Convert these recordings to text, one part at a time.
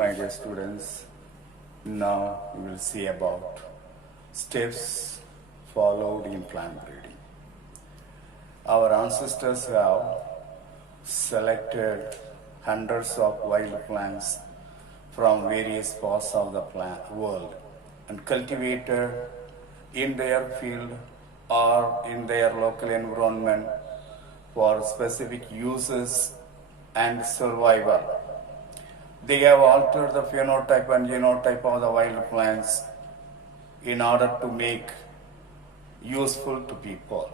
My dear students, now we will see about steps followed in plant breeding. Our ancestors have selected hundreds of wild plants from various parts of the world and cultivated in their field or in their local environment for specific uses and survival. They have altered the phenotype and genotype of the wild plants in order to make useful to people.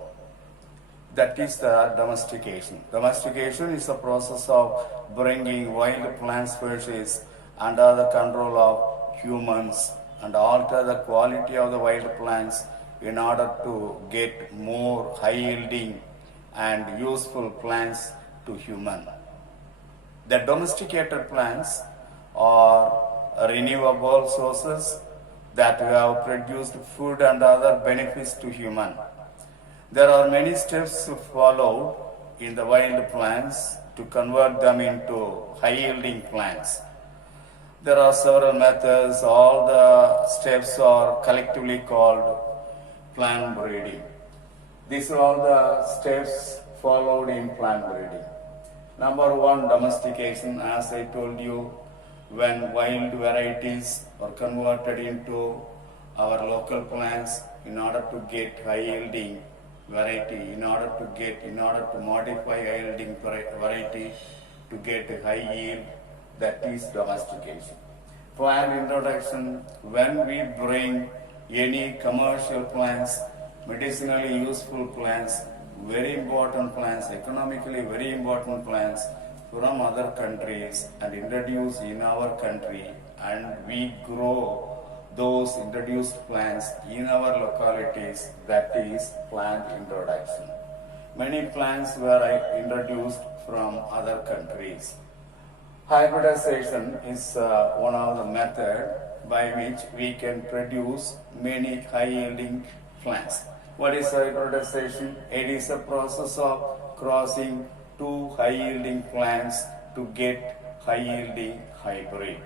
That is the domestication. Domestication is a process of bringing wild plant species under the control of humans and alter the quality of the wild plants in order to get more high yielding and useful plants to human. The domesticated plants are renewable sources that have produced food and other benefits to human. There are many steps followed in the wild plants to convert them into high-yielding plants. There are several methods. All the steps are collectively called plant breeding. These are all the steps followed in plant breeding. Number one, domestication. As I told you, when wild varieties are converted into our local plants in order to get high yielding variety, in order to modify high yielding variety to get high yield, that is domestication. Plant introduction, when we bring any commercial plants, medicinally useful plants, very important plants, economically very important plants from other countries and introduce in our country, and we grow those introduced plants in our localities, that is plant introduction. Many plants were introduced from other countries. Hybridization is one of the methods by which we can produce many high yielding plants. What is hybridization? It is a process of crossing two high-yielding plants to get high-yielding hybrid.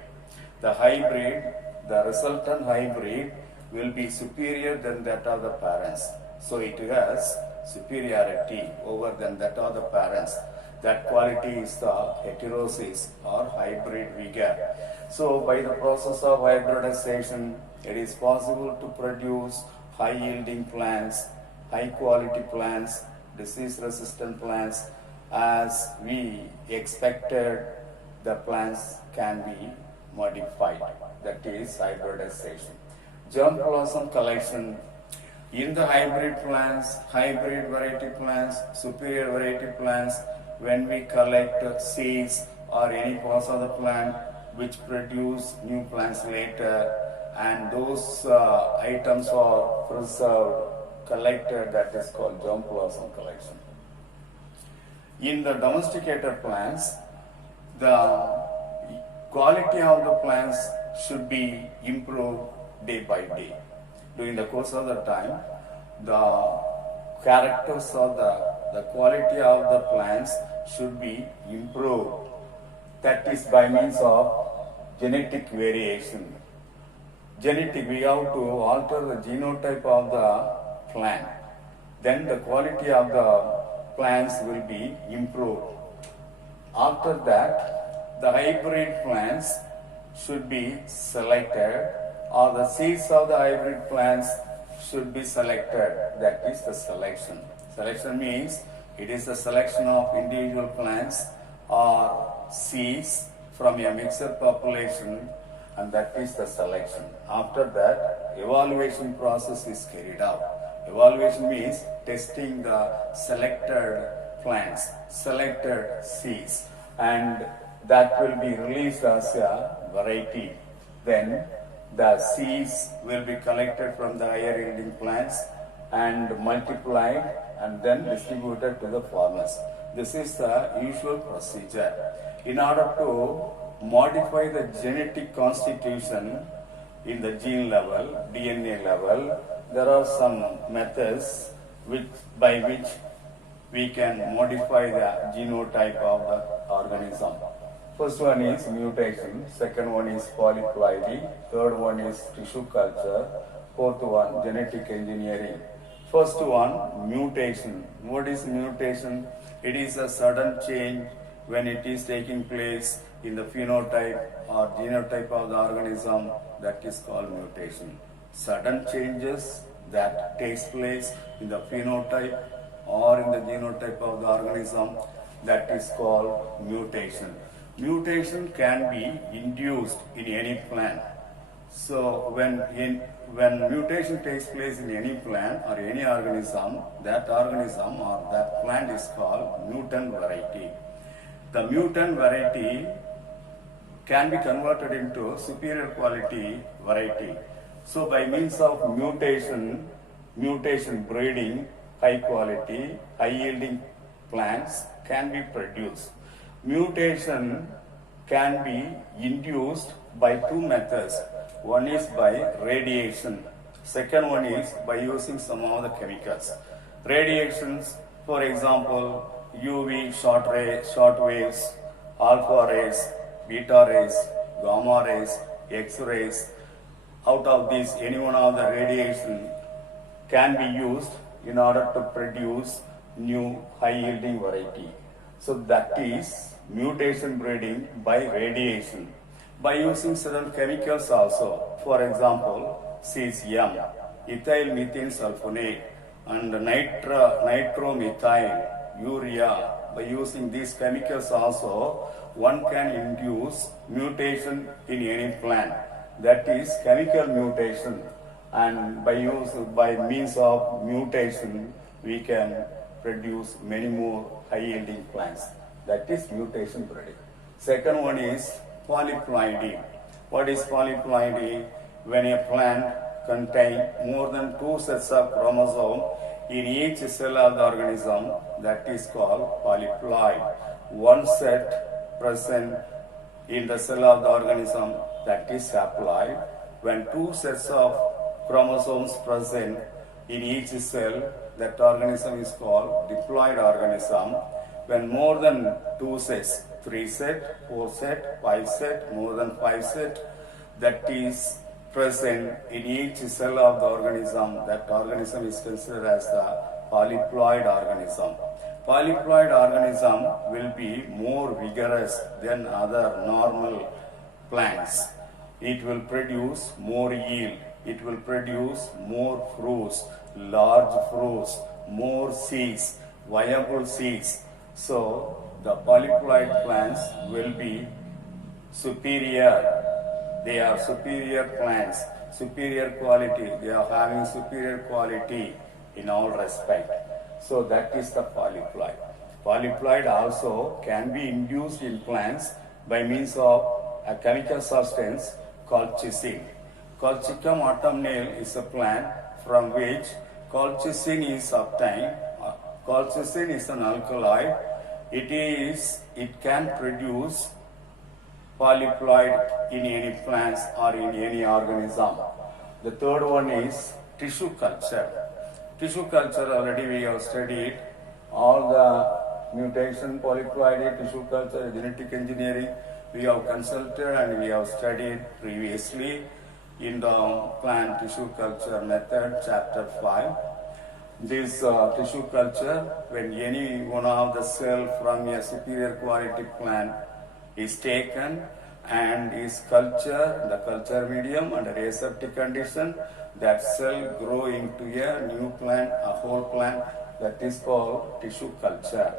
The resultant hybrid will be superior than that of the parents. So it has superiority over than that of the parents. That quality is the heterosis or hybrid vigor. So by the process of hybridization, it is possible to produce high-yielding plants, high-quality plants, disease-resistant plants. As we expected, the plants can be modified. That is hybridization. Germ blossom collection. In the hybrid plants, hybrid variety plants, superior variety plants, when we collect seeds or any parts of the plant which produce new plants later, and those items are preserved, collected, that is called germ blossom collection. In the domesticated plants, the quality of the plants should be improved day by day. During the course of the time, the characters of the quality of the plants should be improved. That is by means of genetic variation. We have to alter the genotype of the plant. Then the quality of the plants will be improved. After that, the hybrid plants should be selected, or the seeds of the hybrid plants should be selected. That is the selection. Selection means it is the selection of individual plants or seeds from a mixed population, and that is the selection. After that, evaluation process is carried out. Evaluation means testing the selected plants, selected seeds, and that will be released as a variety. Then the seeds will be collected from the higher yielding plants and multiplied and then distributed to the farmers. This is the usual procedure. In order to modify the genetic constitution in the gene level, DNA level, there are some methods by which we can modify the genotype of the organism. First one is mutation, second one is polyploidy, third one is tissue culture, fourth one genetic engineering. First one, mutation. What is mutation? It is a sudden change when it is taking place in the phenotype or genotype of the organism, that is called mutation. Sudden changes that takes place in the phenotype or in the genotype of the organism, that is called mutation. Mutation can be induced in any plant. So when mutation takes place in any plant or any organism, that organism or that plant is called mutant variety. The mutant variety can be converted into superior quality variety. So by means of mutation breeding, high quality, high yielding plants can be produced. Mutation can be induced by two methods. One is by radiation. Second one is by using some of the chemicals. Radiations, for example, UV short waves, alpha rays, beta rays, gamma rays, X-rays. Out of these, any one of the radiation can be used in order to produce new high yielding variety. So that is mutation breeding by radiation. By using certain chemicals also, for example, cesium, ethyl methane sulfonate, and nitromethyl, urea. By using these chemicals also, one can induce mutation in any plant. That is chemical mutation, and by means of mutation, we can produce many more high yielding plants. That is mutation breeding. Second one is polyploidy. What is polyploidy? When a plant contains more than two sets of chromosomes in each cell of the organism, that is called polyploid. One set present in the cell of the organism, that is haploid. When two sets of chromosomes present in each cell, that organism is called diploid organism. When more than two sets, 3 set, 4 set, 5 set, more than 5 set, that is present in each cell of the organism, that organism is considered as the polyploid organism. Polyploid organism will be more vigorous than other normal plants. It will produce more yield. It will produce more fruits, large fruits, more seeds, viable seeds. So the polyploid plants will be superior. They are superior plants, superior quality. They are having superior quality in all respect. So that is the polyploid. Polyploid also can be induced in plants by means of a chemical substance called colchicine. Colchicum autumnale is a plant from which colchicine is obtained. Colchicine is an alkaloid. It can produce polyploid in any plants or in any organism. The third one is tissue culture. Tissue culture, already we have studied all the mutation, polyploidy, tissue culture, genetic engineering. We have consulted and we have studied previously in the plant tissue culture method, chapter 5. This tissue culture, when any one of the cell from a superior quality plant is taken and is cultured, the culture medium under aseptic condition, that cell grow into a new plant, a whole plant, that is called tissue culture.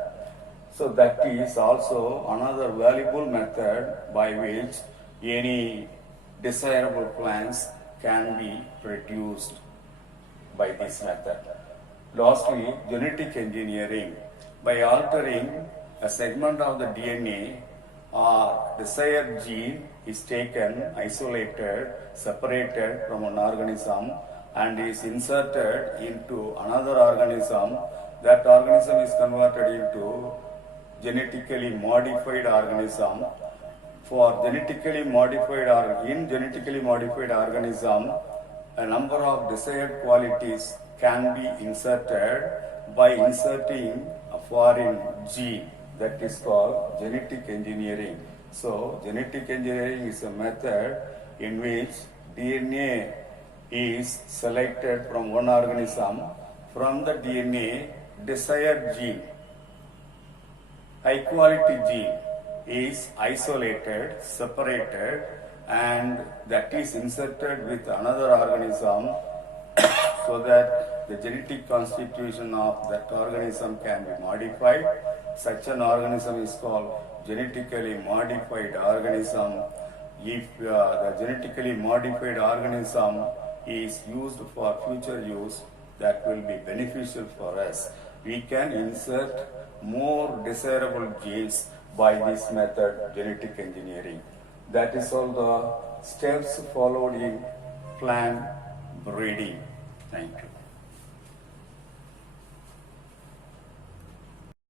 So that is also another valuable method by which any desirable plants can be produced by this method. Lastly, genetic engineering. By altering a segment of the DNA, or desired gene is taken, isolated, separated from an organism and is inserted into another organism. That organism is converted into genetically modified organism. For genetically modified or in genetically modified organism, a number of desired qualities can be inserted by inserting a foreign gene. That is called genetic engineering. So genetic engineering is a method in which DNA is selected from one organism. From the DNA, desired gene, high quality gene is isolated, separated, and that is inserted with another organism so that the genetic constitution of that organism can be modified. Such an organism is called genetically modified organism. If the genetically modified organism is used for future use, that will be beneficial for us. We can insert more desirable genes by this method, genetic engineering. That is all the steps followed in plant breeding. Thank you.